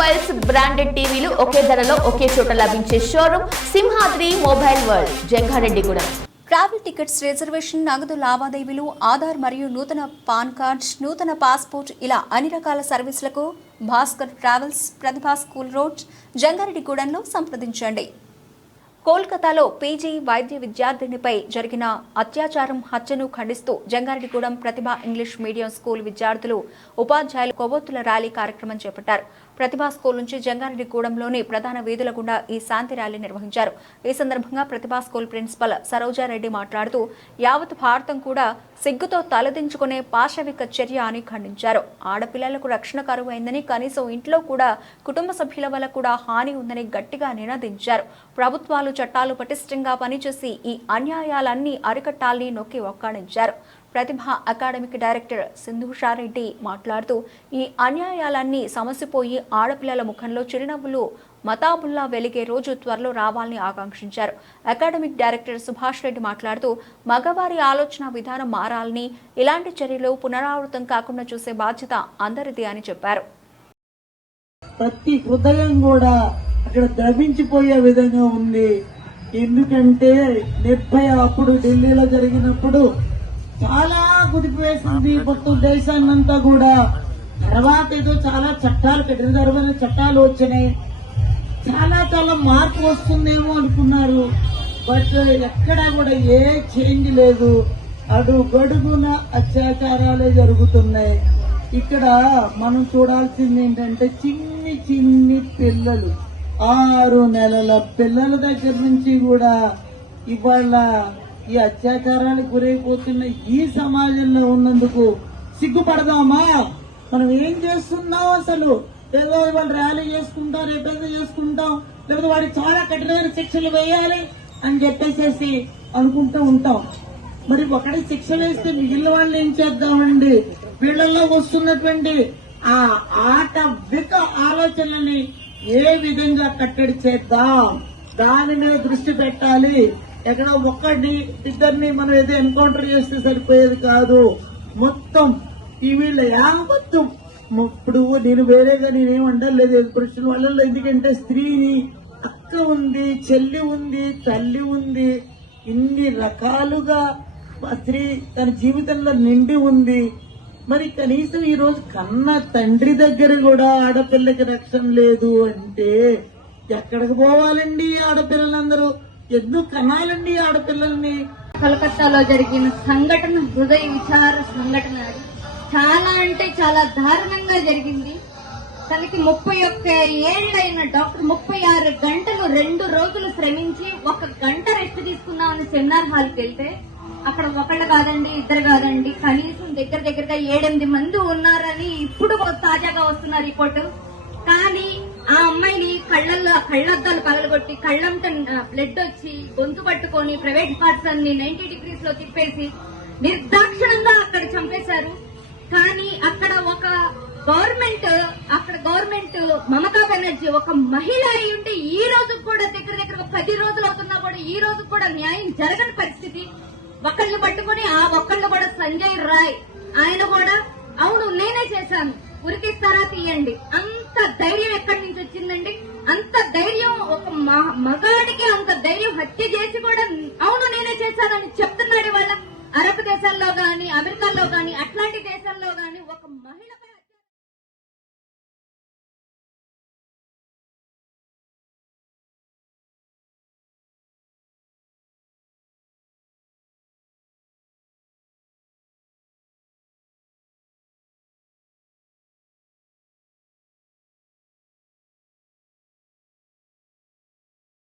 Mobiles branded టీవీలు ఒకే ధరలో ఒకే చోట లభించే showroom Simhadri mobile world Jangareddygudem. Travel tickets reservation నగదు లావాదేవీలు ఆధార్ మరియు నూతన పాన్ కార్డ్ నూతన పాస్పోర్ట్ ఇలా అన్ని రకాల సర్వీసులకు Bhaskar travels Pratibha school road జంగారెడ్డిగూడెంలో సంప్రదించండి. కోల్కతాలో పీజీ వైద్య విద్యార్థినిపై జరిగిన అత్యాచారం హత్యను ఖండిస్తూ Jangareddygudem Pratibha English medium school విద్యార్థులు ఉపాధ్యాయులు కొవ్వొత్తుల ర్యాలీ కార్యక్రమం చేపట్టారు. ప్రతిభా స్కూల్ నుంచి జంగారెడ్డిగూడెంలోని ప్రధాన వీధుల గుండా ఈ శాంతి ర్యాలీ నిర్వహించారు. ఈ సందర్భంగా ప్రతిభా స్కూల్ ప్రిన్సిపల్ సరోజారెడ్డి మాట్లాడుతూ యావత్ భారతం కూడా సిగ్గుతో తలదించుకునే పాశవిక చర్య అని ఖండించారు. ఆడపిల్లలకు రక్షణ కరువైందని కనీసం ఇంట్లో కూడా కుటుంబ సభ్యుల వల్ల కూడా హాని ఉందని గట్టిగా నినదించారు. ప్రభుత్వాలు చట్టాలు పటిష్టంగా పనిచేసి ఈ అన్యాయాలన్నీ అరికట్టాలని నొక్కి ఒక్కాడించారు ప్రతిభ అకాడమిక్ డైరెక్టర్ సింధుషారెడ్డి మాట్లాడుతూ ఈ అన్యాయాలన్నీ సమసిపోయి ఆడపిల్లల ముఖంలో చిరునవ్వులు మతాబుల్లా వెలిగే రోజు త్వరలో రావాలని ఆకాంక్షించారు. అకాడమిక్ డైరెక్టర్ సుభాష్ రెడ్డి మాట్లాడుతూ మగవారి ఆలోచన విధానం మారాలని ఇలాంటి చర్యలు పునరావృతం కాకుండా చూసే బాధ్యత అందరిది అని చెప్పారు. ప్రతి హృదయం కూడా అక్కడ ద్రవించిపోయే విధంగా ఉంది. ఎందుకంటే నిర్భయ అప్పుడు ఢిల్లీలో జరిగినప్పుడు చాలా కుదిపివేసింది మొత్తం దేశాన్నంతా కూడా. తర్వాత ఏదో చాలా చట్టాలు కఠినతరమైన చట్టాలు వచ్చినాయి. చాలా చాలా మార్పు వస్తుందేమో అనుకున్నారు. బట్ ఎక్కడా కూడా ఏ చేంజ్ లేదు. అడుగడుగున అత్యాచారాలే జరుగుతున్నాయి. ఇక్కడ మనం చూడాల్సింది ఏంటంటే చిన్ని చిన్ని పిల్లలు. ఆరు నెలల పిల్లల దగ్గర నుంచి కూడా ఇవాళ ఈ అత్యాచారానికి గురైపోతున్న ఈ సమాజంలో ఉన్నందుకు సిగ్గుపడదామా? మనం ఏం చేస్తున్నాం అసలు? ఏదో వాళ్ళు ర్యాలీ చేసుకుంటాం రేపేదో చేసుకుంటాం లేకపోతే వాడికి చాలా కఠినమైన శిక్షలు వేయాలి అని చెప్పేసేసి అనుకుంటూ ఉంటాం. మరి ఒకటి శిక్ష వేస్తే మిగిలిన వాళ్ళు ఏం చేద్దామండి? వీళ్ళల్లో వస్తున్నటువంటి ఆ ఆట విక ఆలోచనని ఏ విధంగా కట్టడి చేద్దాం? దాని మీద దృష్టి పెట్టాలి. ఎక్కడ ఒక్కడిని ఇద్దరిని మనం ఏదో ఎన్కౌంటర్ చేస్తే సరిపోయేది కాదు. మొత్తం ఈ వీళ్ళ యావత్తు ఇప్పుడు నేను వేరేగా నేనేం అంటలేదు పురుషుల వల్ల ఎందుకంటే స్త్రీని అక్క ఉంది చెల్లి ఉంది తల్లి ఉంది. ఇన్ని రకాలుగా స్త్రీ తన జీవితంలో నిండి ఉంది. మరి కనీసం ఈ రోజు కన్న తండ్రి దగ్గర కూడా ఆడపిల్లకి రక్షణ లేదు అంటే ఎక్కడికి పోవాలండి ఆడపిల్లలందరూ? ఎందుకు కనాలండి ఆడపిల్లల్ని? కలకత్తాలో జరిగిన సంఘటన హృదయ విచార సంఘటన చాలా అంటే చాలా దారుణంగా జరిగింది. తనకి ముప్పై ఒక్క ఏళ్ళైన డాక్టర్ ముప్పై ఆరు గంటలు రెండు రోజులు శ్రమించి ఒక గంట రెస్ట్ తీసుకుందామని సెమినార్ హాల్కి వెళ్తే అక్కడ ఒకళ్ళు కాదండి ఇద్దరు కాదండి. కనీసం దగ్గర దగ్గరగా ఏడెనిమిది మంది ఉన్నారని ఇప్పుడు తాజాగా వస్తున్న రిపోర్టు. కానీ ఆ అమ్మాయిని కళ్ళల్లో కళ్ళద్దాలు పగలగొట్టి కళ్ళంత బ్లడ్ వచ్చి గొంతు పట్టుకొని ప్రైవేట్ పార్ట్స్ అన్ని నైన్టీ డిగ్రీస్లో తిప్పేసి నిర్దాక్షిణంగా అక్కడ చంపేశారు. కానీ అక్కడ ఒక గవర్నమెంట్ అక్కడ గవర్నమెంట్ మమతా బెనర్జీ ఒక మహిళ అయి ఉంటే ఈ రోజు కూడా దగ్గర దగ్గర ఒక పది రోజులు అవుతున్నా కూడా ఈ రోజు కూడా న్యాయం జరగని పరిస్థితి. ఒకళ్ళు పట్టుకుని ఆ ఒక్కళ్ళు కూడా సంజయ్ రాయ్. ఆయన కూడా అవును నేనే చేశాను. ఉరికిస్తారా తీయండి. అంత ధైర్యం ఎక్కడి నుంచి వచ్చిందండి? అంత ధైర్యం ఒక మగాడికి అంత ధైర్యం హత్య చేసి కూడా అవును నేనే చేశానని చెప్తున్నాడు వాళ్ళ అరబ్ దేశాల్లో గాని అమెరికాలో గాని అట్లాంటి దేశాల్లో గాని ఒక మహిళ